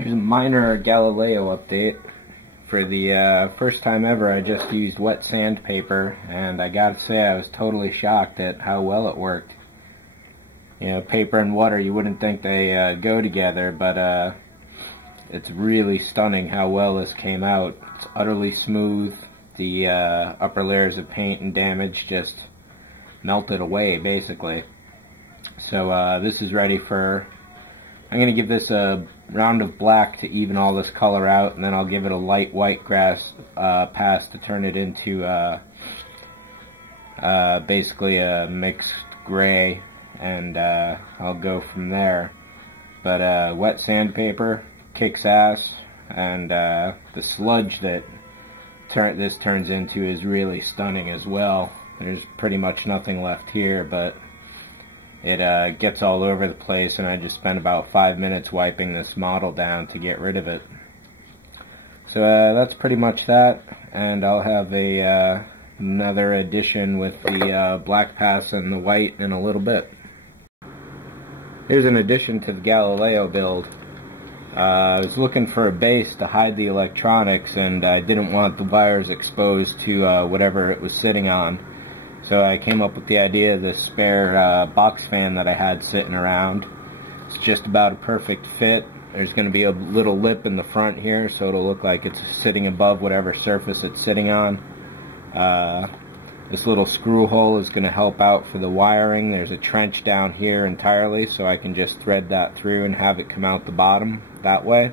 Here's a minor Galileo update. For the first time ever, I just used wet sandpaper, and I gotta say I was totally shocked at how well it worked. You know, paper and water, you wouldn't think they go together, but it's really stunning how well this came out. It's utterly smooth. The upper layers of paint and damage just melted away, basically. So this is ready for... I'm going to give this a round of black to even all this color out, and then I'll give it a light white grass pass to turn it into basically a mixed gray, and I'll go from there. But wet sandpaper kicks ass, and the sludge that this turns into is really stunning as well. There's pretty much nothing left here, but it gets all over the place, and I just spent about 5 minutes wiping this model down to get rid of it. So that's pretty much that, and I'll have another edition with the black pass and the white in a little bit. Here's an addition to the Galileo build. I was looking for a base to hide the electronics, and I didn't want the wires exposed to whatever it was sitting on. So I came up with the idea of this spare box fan that I had sitting around. It's just about a perfect fit. There's going to be a little lip in the front here, so it'll look like it's sitting above whatever surface it's sitting on. This little screw hole is going to help out for the wiring. There's a trench down here entirely, so I can just thread that through and have it come out the bottom that way.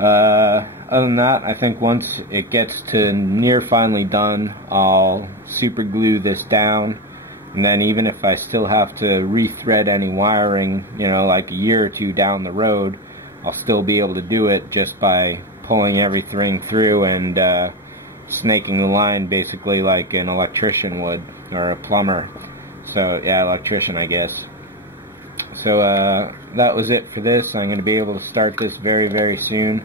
Other than that, I think once it gets to near finally done, I'll super glue this down, and then even if I still have to rethread any wiring, you know, like a year or two down the road, I'll still be able to do it just by pulling everything through and snaking the line basically like an electrician would, or a plumber. So yeah, electrician, I guess. So that was it for this. I'm going to be able to start this very, very soon.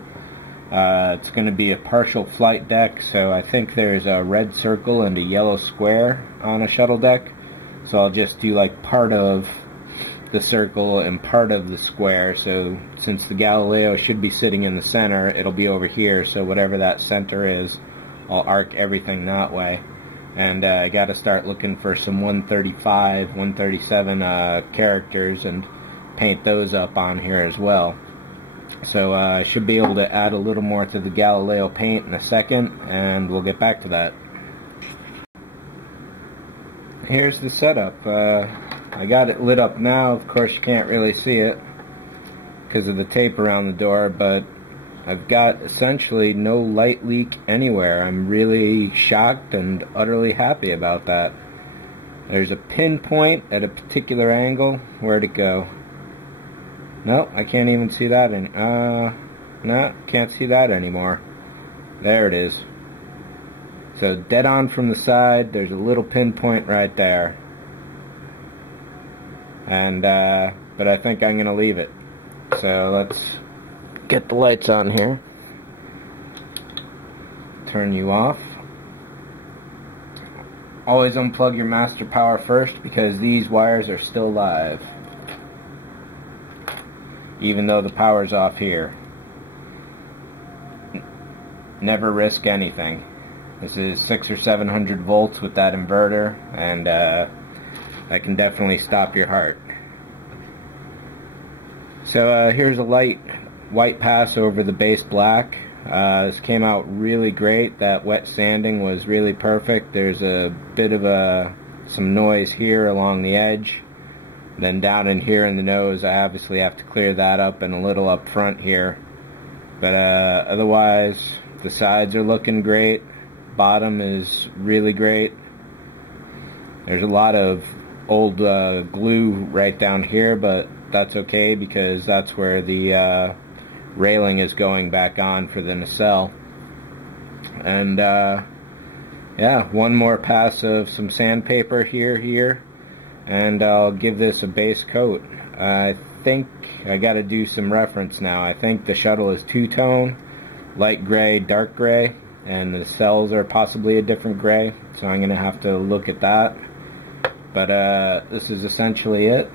It's going to be a partial flight deck, so I think there's a red circle and a yellow square on a shuttle deck. So I'll just do like part of the circle and part of the square. So since the Galileo should be sitting in the center, it'll be over here. So whatever that center is, I'll arc everything that way. And I got to start looking for some 135, 137 characters and paint those up on here as well. So I should be able to add a little more to the Galileo paint in a second, and we'll get back to that. Here's the setup. I got it lit up now. Of course you can't really see it because of the tape around the door, but I've got essentially no light leak anywhere. I'm really shocked and utterly happy about that. There's a pinpoint at a particular angle. Where'd it go? No, I can't even see that. No, can't see that anymore. There it is. So dead on from the side, there's a little pinpoint right there. And but I think I'm gonna leave it. So let's get the lights on here. Turn you off. Always unplug your master power first, because these wires are still live, even though the power's off here. Never risk anything. This is 600 or 700 volts with that inverter, and that can definitely stop your heart. So here's a light white pass over the base black. This came out really great. That wet sanding was really perfect. There's a bit of some noise here along the edge. Then down in here in the nose, I obviously have to clear that up, and a little up front here. But otherwise, the sides are looking great. Bottom is really great. There's a lot of old glue right down here, but that's okay because that's where the railing is going back on for the nacelle. And yeah, one more pass of some sandpaper here, and I'll give this a base coat. I think I got to do some reference now. I think the shuttle is two-tone, light gray, dark gray, and the cells are possibly a different gray, so I'm going to have to look at that. But this is essentially it.